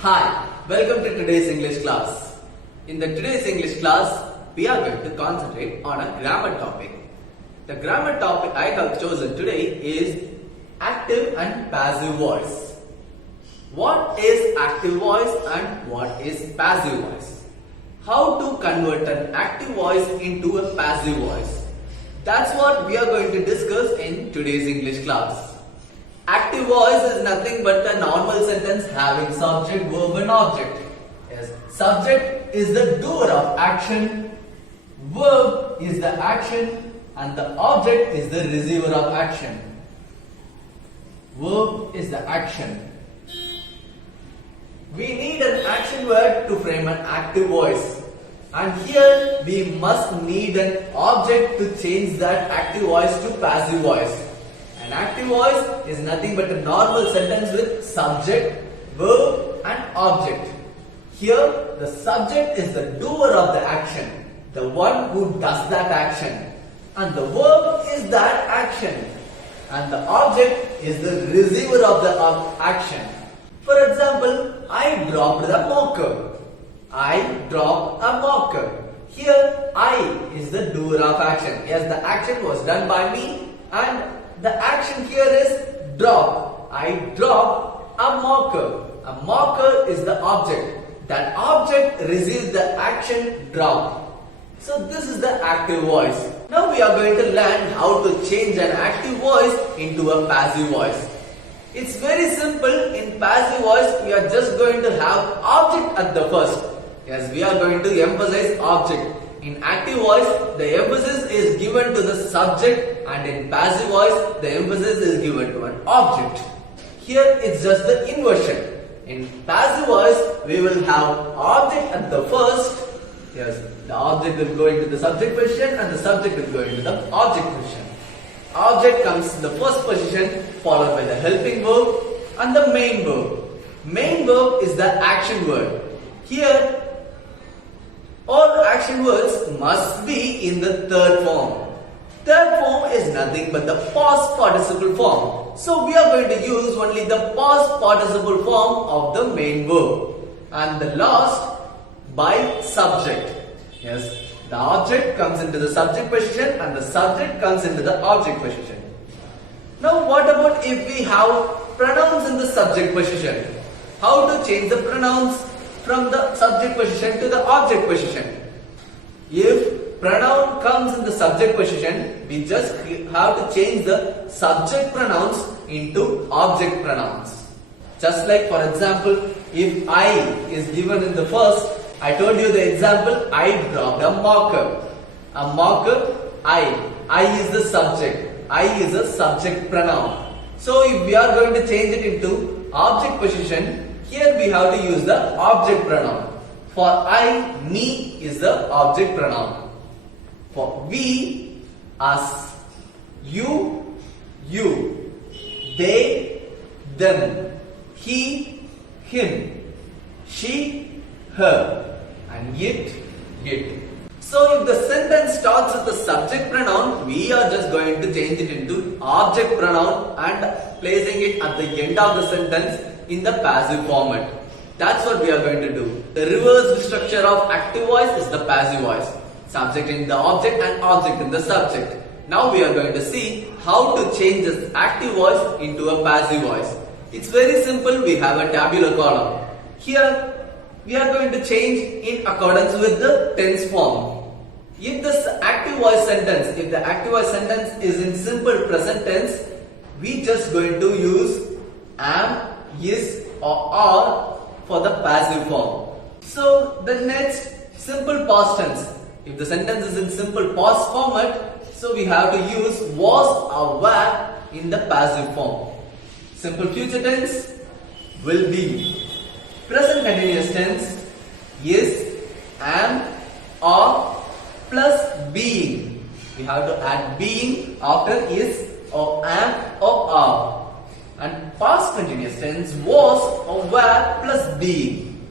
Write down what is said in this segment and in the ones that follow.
Hi, welcome to today's English class. In today's English class, we are going to concentrate on a grammar topic. The grammar topic I have chosen today is active and passive voice. What is active voice and what is passive voice? How to convert an active voice into a passive voice? That's what we are going to discuss in today's English class. Active voice is nothing but a normal sentence having subject, verb and object. Yes, subject is the doer of action, verb is the action and the object is the receiver of action. Verb is the action. We need an action word to frame an active voice. And here we must need an object to change that active voice to passive voice. An active voice is nothing but a normal sentence with subject, verb and object. Here the subject is the doer of the action, the one who does that action. And the verb is that action. And the object is the receiver of the action. For example, I dropped a marker. I dropped a marker. Here I is the doer of action. Yes, the action was done by me and the action here is drop. I drop a marker. A marker is the object. That object receives the action drop. So this is the active voice. Now we are going to learn how to change an active voice into a passive voice. It's very simple. In passive voice, we are just going to have object at the first. Yes, we are going to emphasize object. In active voice, the emphasis is given to the subject and in passive voice, the emphasis is given to an object. Here it's just the inversion. In passive voice, we will have object at the first. Yes, the object will go into the subject position and the subject will go into the object position. Object comes in the first position followed by the helping verb and the main verb. Main verb is the action word. Here all action words must be in the third form. Third form is nothing but the past participle form. So we are going to use only the past participle form of the main verb. And the last by subject. Yes, the object comes into the subject position and the subject comes into the object position. Now what about if we have pronouns in the subject position? How to change the pronouns from the subject position to the object position? If pronoun comes in the subject position, we just have to change the subject pronouns into object pronouns. Just like for example, if I is given in the first, I told you the example, I dropped a marker. A marker, I is the subject. I is a subject pronoun. So if we are going to change it into object position, here we have to use the object pronoun. For I, me is the object pronoun. For we, us, you, they, them, he, him, she, her, and it. So if the sentence starts with the subject pronoun, we are just going to change it into object pronoun and placing it at the end of the sentence in the passive format. That's what we are going to do. The reverse structure of active voice is the passive voice. Subject in the object and object in the subject. Now we are going to see how to change this active voice into a passive voice. It's very simple. We have a tabular column. Here we are going to change in accordance with the tense form. If this active voice sentence, if the active voice sentence is in simple present tense, we just going to use am, is or are for the passive form. So the next simple past tense. If the sentence is in simple past format, so we have to use was or were in the passive form. Simple future tense will be. Present continuous tense is, am, are plus being. We have to add being after is or am or are. And past continuous tense was or were plus being.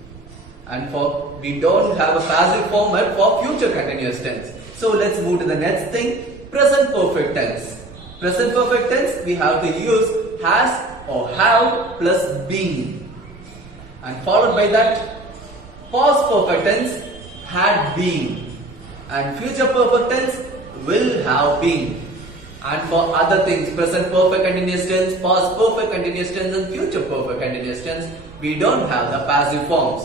And we don't have a passive format for future continuous tense. So let's move to the next thing, present perfect tense. Present perfect tense we have to use has or have plus being. and followed by that past perfect tense had been, and future perfect tense will have been. And for other things, present perfect continuous tense, past perfect continuous tense and future perfect continuous tense, we don't have the passive forms.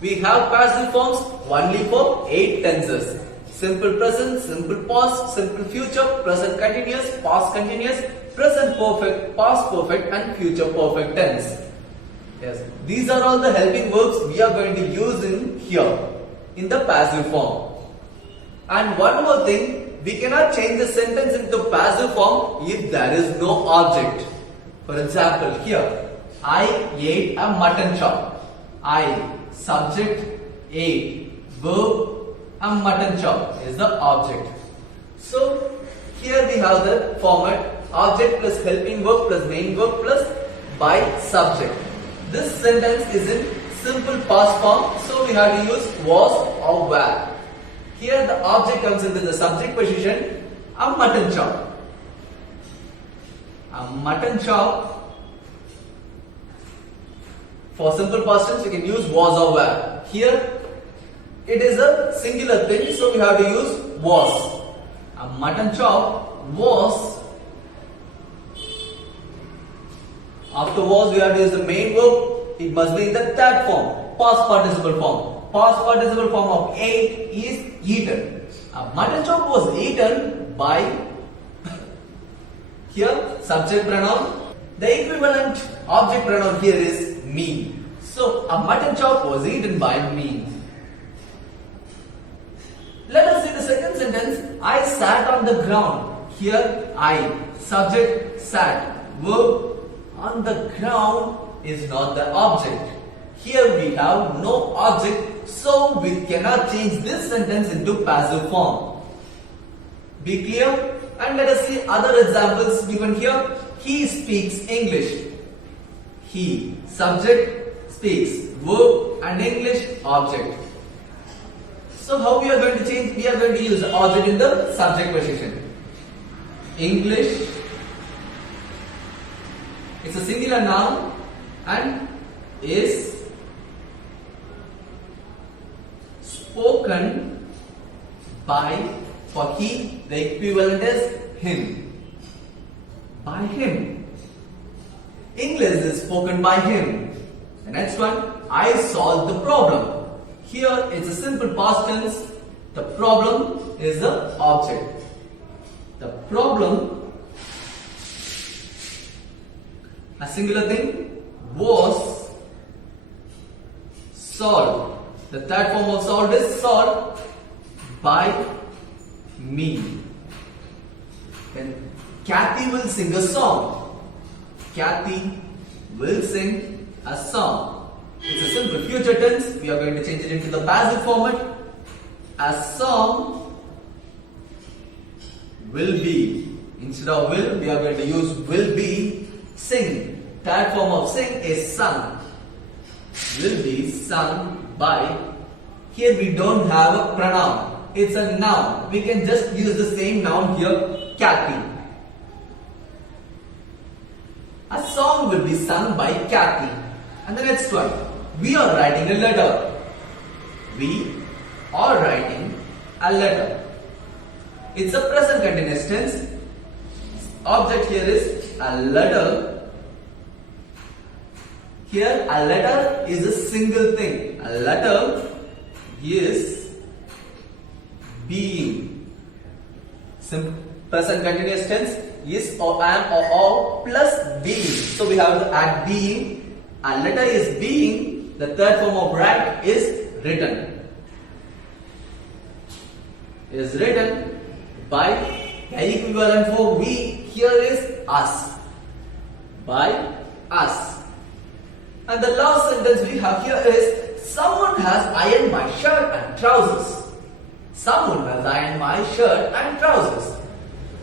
We have passive forms only for 8 tenses. Simple present, simple past, simple future, present continuous, past continuous, present perfect, past perfect and future perfect tense. Yes, these are all the helping verbs we are going to use in here in the passive form. And one more thing, we cannot change the sentence into passive form if there is no object. For example, here, I ate a mutton chop. I, subject, ate, verb, a mutton chop is the object. So, here we have the format object plus helping verb plus main verb plus by subject. This sentence is in simple past form, so we have to use was or were. Here the object comes into the subject position, a mutton chop. A mutton chop. For simple past tense, we can use was or were. Here it is a singular thing, so we have to use was. A mutton chop was. After was, we have to use the main verb. It must be in the third form, past participle form. Past participle form of ate is eaten. A mutton chop was eaten by here subject pronoun. The equivalent object pronoun here is me. So a mutton chop was eaten by me. Let us see the second sentence. I sat on the ground. Here I, subject, sat. Verb on the ground is not the object. Here we have no object, so we cannot change this sentence into passive form. Be clear? And let us see other examples given here. He speaks English. He, subject, speaks. Verb and English, object. So how we are going to change? We are going to use the object in the subject position. English. It's a singular noun and is spoken by, for he, the equivalent is him. By him. English is spoken by him. The next one, I solved the problem. Here it's a simple past tense. The problem is the object. The problem, a singular thing, was solved. The third form of solved is solved by me. Then Kathy will sing a song. Kathy will sing a song. It's a simple future tense. We are going to change it into the passive format. A song will be. Instead of will, we are going to use will be. Sing. Third form of sing is sung. Will be sung by. Here we don't have a pronoun. It's a noun. We can just use the same noun here, Kathy. A song will be sung by Kathy. And the next one, we are writing a letter. We are writing a letter. It's a present continuous tense. Object here is a letter. Here a letter is a single thing. A letter is being. Present continuous tense is or am or plus being. So we have to add being. A letter is being. The third form of write is written. Is written by, the equivalent for we here is us. By us. And the last sentence we have here is, someone has ironed my shirt and trousers. Someone has ironed my shirt and trousers.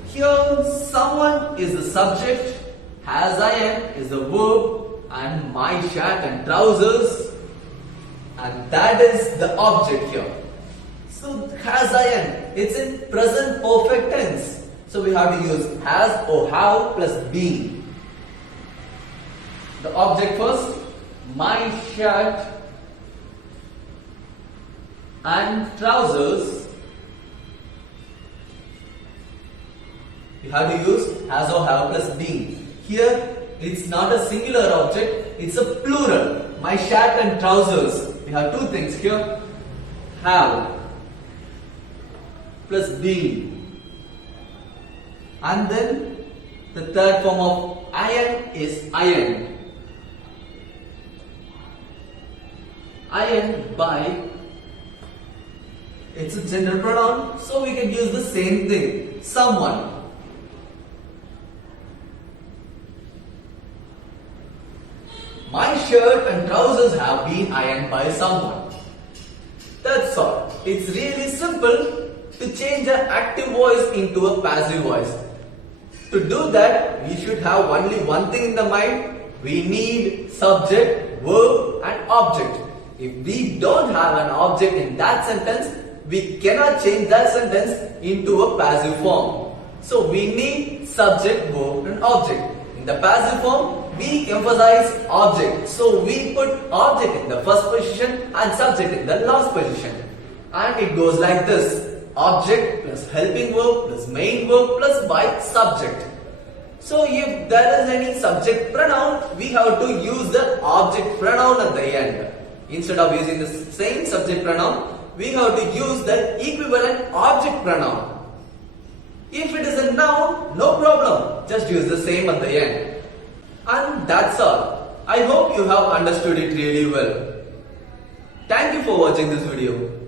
Here someone is the subject, has ironed is the verb, and my shirt and trousers, and that is the object here. So has ironed, it's in present perfect tense. So we have to use has or have plus been. The object first, my shirt and trousers. You have to use has or have plus been. Here it's not a singular object, it's a plural. My shirt and trousers. We have two things here. Have plus been. And then the third form of iron is iron. Iron by, it's a gender pronoun, so we can use the same thing. Someone. My shirt and trousers have been ironed by someone. That's all. It's really simple to change an active voice into a passive voice. To do that, we should have only one thing in the mind. We need subject, verb and object. If we don't have an object in that sentence, we cannot change that sentence into a passive form. So we need subject, verb and object. In the passive form, we emphasize object. So we put object in the first position and subject in the last position. And it goes like this. Object plus helping verb plus main verb plus by subject. So if there is any subject pronoun, we have to use the object pronoun at the end. Instead of using the same subject pronoun, we have to use the equivalent object pronoun. If it is a noun, no problem. Just use the same at the end. And that's all. I hope you have understood it really well. Thank you for watching this video.